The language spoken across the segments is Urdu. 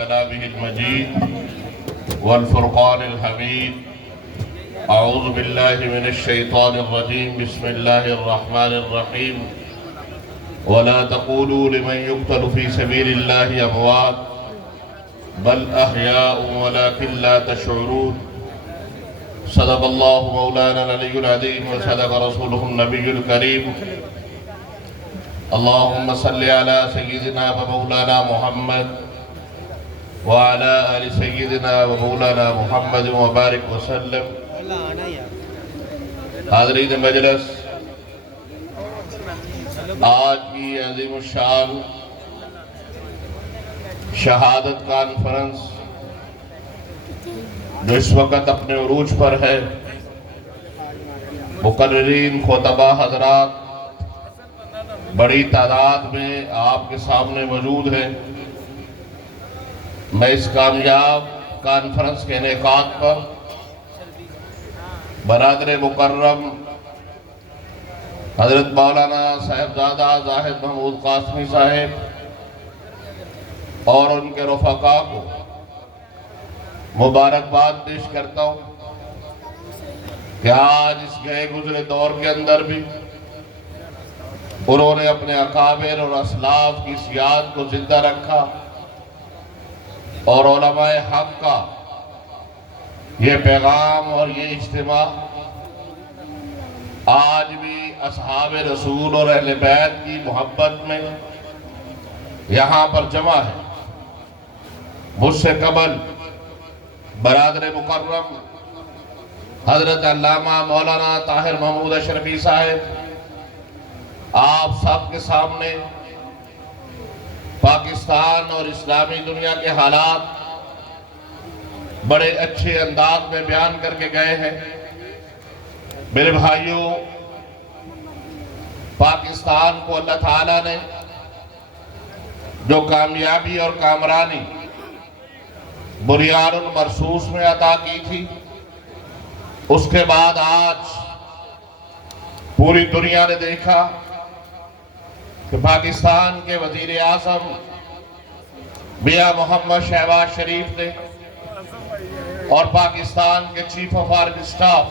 كلامه المجيد والفرقان الحميد. أعوذ بالله من الشيطان الرجيم. بسم الله الرحمن الرحيم. ولا تقولوا لمن يقتل في سبيل الله أموات بل أحياء ولكن لا تشعرون. صدق الله مولانا العلي العظيم وصدق رسوله النبي الكريم. اللهم صل على سيدنا ومولانا محمد وعلى آل سيدنا ومولانا محمد وبارك وسلم. حاضرین مجلس، آج کی عظیم الشان شہادت کانفرنس جو اس وقت اپنے عروج پر ہے، مقررین خطبہ حضرات بڑی تعداد میں آپ کے سامنے موجود ہیں. میں اس کامیاب کانفرنس کے انعقاد پر برادر مکرم حضرت مولانا صاحبزادہ زاہد محمود قاسمی صاحب اور ان کے رفقاء کو مبارکباد پیش کرتا ہوں کہ آج اس گئے گزرے دور کے اندر بھی انہوں نے اپنے اکابر اور اسلاف کی سیاد کو زندہ رکھا اور علماء حق کا یہ پیغام اور یہ اجتماع آج بھی اصحاب رسول اور اہل بیت کی محبت میں یہاں پر جمع ہے. مجھ سے قبل برادر مکرم حضرت علامہ مولانا طاہر محمود اشرفی صاحب آپ سب کے سامنے پاکستان اور اسلامی دنیا کے حالات بڑے اچھے انداز میں بیان کر کے گئے ہیں. میرے بھائیوں، پاکستان کو اللہ تعالیٰ نے جو کامیابی اور کامرانی بنیاد المرصوص میں عطا کی تھی، اس کے بعد آج پوری دنیا نے دیکھا کہ پاکستان کے وزیر اعظم میاں محمد شہباز شریف نے اور پاکستان کے chief of army staff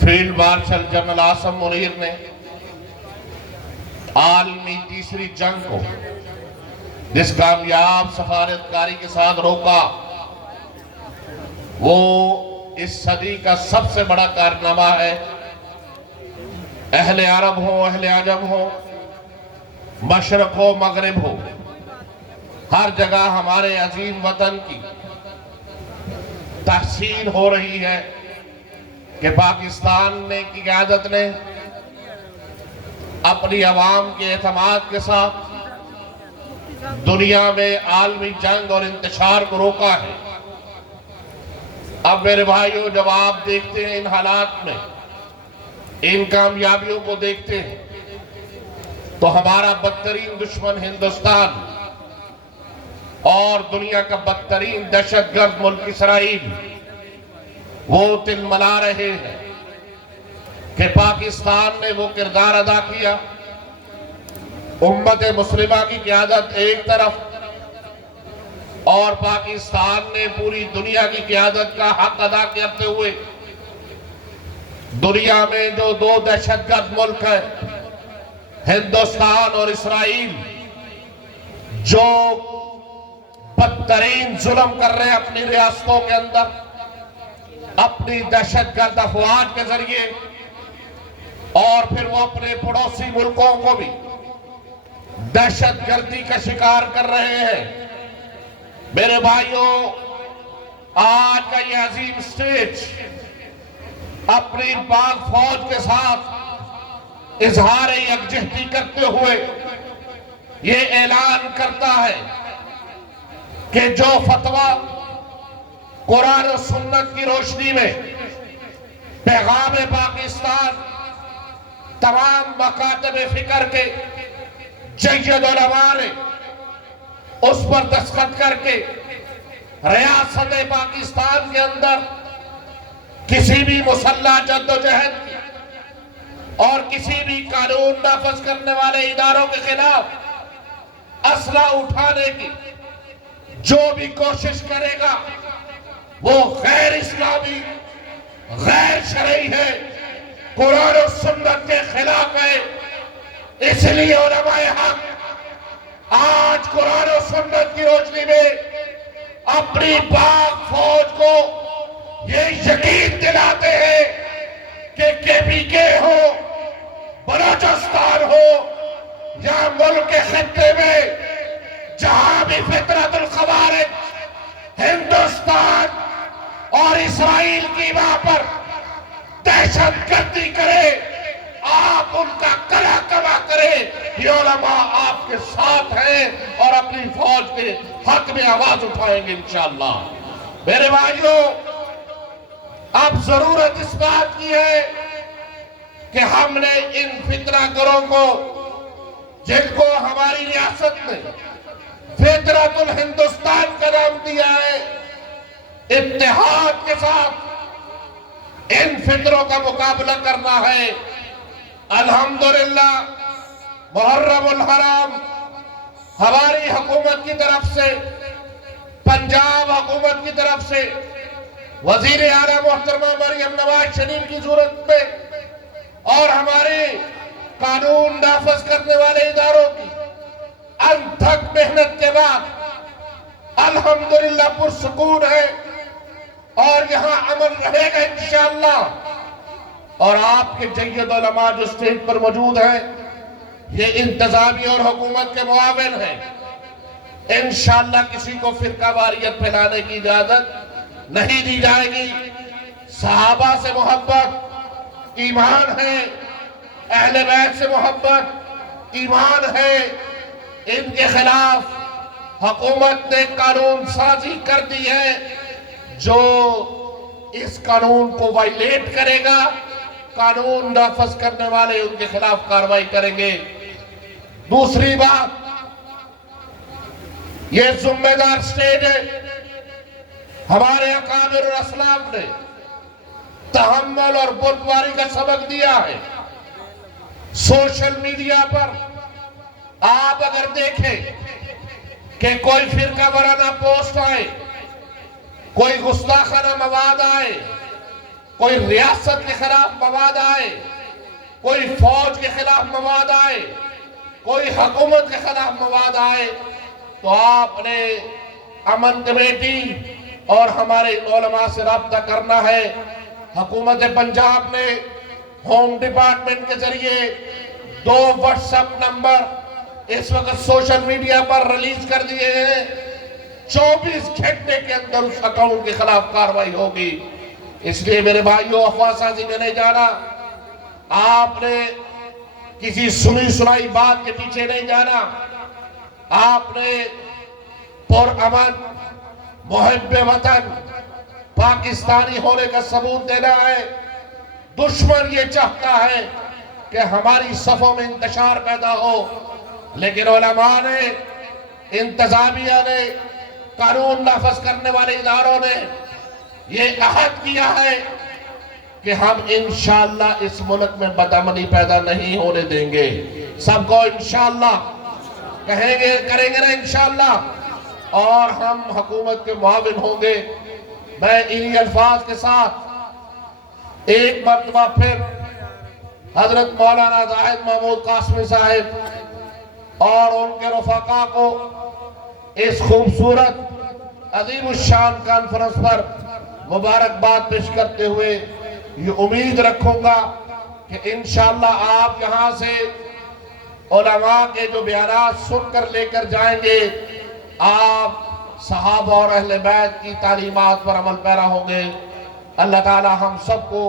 field marshal general Asim Munir نے عالمی تیسری جنگ کو جس کامیاب سفارتکاری کے ساتھ روکا، وہ اس صدی کا سب سے بڑا کارنامہ ہے. اہل عرب ہو، اہل عجم ہو، مشرق ہو، مغرب ہو، ہر جگہ ہمارے عظیم وطن کی تحسین ہو رہی ہے کہ پاکستان کی قیادت نے اپنی عوام کے اعتماد کے ساتھ دنیا میں عالمی جنگ اور انتشار کو روکا ہے. اب میرے بھائیوں، جب آپ دیکھتے ہیں ان حالات میں، ان کامیابیوں کو دیکھتے ہیں، تو ہمارا بدترین دشمن ہندوستان اور دنیا کا بدترین دہشت گرد ملک اسرائیل وہ تلملا رہے ہیں کہ پاکستان نے وہ کردار ادا کیا. امت مسلمہ کی قیادت ایک طرف اور پاکستان نے پوری دنیا کی قیادت کا حق ادا کرتے ہوئے دنیا میں جو دو دہشت گرد ملک ہیں، ہندوستان اور اسرائیل، جو بدترین ظلم کر رہے ہیں اپنی ریاستوں کے اندر اپنی دہشت گرد افواج کے ذریعے، اور پھر وہ اپنے پڑوسی ملکوں کو بھی دہشت گردی کا شکار کر رہے ہیں. میرے بھائیوں، آج کا یہ عظیم سٹیج اپنی پاک فوج کے ساتھ اظہار یکجہتی کرتے ہوئے یہ اعلان کرتا ہے کہ جو فتویٰ قرآن و سنت کی روشنی میں پیغام پاکستان تمام مکاتب فکر کے جید علماء نے اس پر دستخط کر کے ریاست پاکستان کے اندر کسی بھی مسلح جد و جہد کی اور کسی بھی قانون نافذ کرنے والے اداروں کے خلاف اسلحہ اٹھانے کی جو بھی کوشش کرے گا وہ غیر اسلامی، غیر شرعی ہے، قرآن و سنت کے خلاف ہے۔ اس لیے علماء حق آج قرآن و سنت کی روشنی میں اپنی پاک فوج کو یہ یقین دلاتے ہیں کہ KPK ہو، بلوچستان ہو یا ملک کے خطے میں جہاں بھی فطرت الخوارج ہندوستان اور اسرائیل کی وہاں پر دہشت گردی کرے، آپ ان کا کلا کما کرے، یہ علماء آپ کے ساتھ ہیں اور اپنی فوج کے حق میں آواز اٹھائیں گے انشاءاللہ۔ میرے بھائیوں، اب ضرورت اس بات کی ہے کہ ہم نے ان فتنہ گروں کو، جن کو ہماری ریاست نے فطرت الہندوستان کا نام دیا ہے، اتحاد کے ساتھ ان فتنوں کا مقابلہ کرنا ہے۔ الحمدللہ محرم الحرام ہماری حکومت کی طرف سے، پنجاب حکومت کی طرف سے، وزیر اعلیٰ محترمہ مریم نواز شریف کی صورت میں اور ہمارے قانون نافذ کرنے والے اداروں کی انتھک محنت کے بعد الحمدللہ پرسکون ہے اور یہاں امن رہے گا انشاءاللہ۔ اور آپ کے جید علماء جو اسٹیج پر موجود ہیں یہ انتظامی اور حکومت کے معاون ہیں۔ انشاءاللہ کسی کو فرقہ واریت پھیلانے کی اجازت نہیں دی جائے گی۔ صحابہ سے محبت ایمان ہے، اہل بیت سے محبت ایمان ہے۔ ان کے خلاف حکومت نے قانون سازی کر دی ہے، جو اس قانون کو وائلیٹ کرے گا قانون نافذ کرنے والے ان کے خلاف کارروائی کریں گے۔ دوسری بات، یہ ذمہ دار سٹیٹ ہے، ہمارے اکابر اور اسلاف نے تحمل اور بردباری کا سبق دیا ہے۔ سوشل میڈیا پر آپ اگر دیکھیں کہ کوئی فرقہ وارانہ پوسٹ آئے، کوئی گستاخانہ مواد آئے، کوئی ریاست کے خلاف مواد آئے، کوئی فوج کے خلاف مواد آئے، کوئی حکومت کے خلاف مواد آئے، تو آپ نے امن کمیٹی اور ہمارے علماء سے رابطہ کرنا ہے۔ حکومت پنجاب نے ہوم ڈپارٹمنٹ کے ذریعے 2 واٹس ایپ نمبر اس وقت سوشل میڈیا پر ریلیز کر دیے ہیں۔ 24 گھنٹے کے اندر اس اکاؤنٹ کے خلاف کارروائی ہوگی۔ اس لیے میرے بھائیوں، افواہ سازی میں نہیں جانا، آپ نے کسی سنی سنائی بات کے پیچھے نہیں جانا، آپ نے پرامن محب وطن پاکستانی ہونے کا ثبوت دینا ہے۔ دشمن یہ چاہتا ہے کہ ہماری صفوں میں انتشار پیدا ہو، لیکن علماء نے، انتظامیہ نے، قانون نافذ کرنے والے اداروں نے یہ عہد کیا ہے کہ ہم انشاءاللہ اس ملک میں بدامنی پیدا نہیں ہونے دیں گے۔ سب کو انشاءاللہ کہیں گے، کریں گے نا انشاءاللہ، اور ہم حکومت کے معاون ہوں گے۔ میں انہی الفاظ کے ساتھ ایک مرتبہ پھر حضرت مولانا زاہد محمود قاسمی صاحب اور ان کے رفقا کو اس خوبصورت عظیم الشان کانفرنس پر مبارکباد پیش کرتے ہوئے یہ امید رکھوں گا کہ انشاءاللہ آپ یہاں سے علماء کے جو بیانات سن کر لے کر جائیں گے، آپ صحابہ اور اہل بیت کی تعلیمات پر عمل پیرا ہوں گے۔ اللہ تعالی ہم سب کو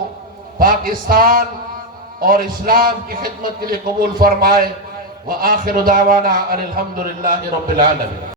پاکستان اور اسلام کی خدمت کے لیے قبول فرمائے۔ وآخر دعوانا ان الحمدللہ رب العالمین۔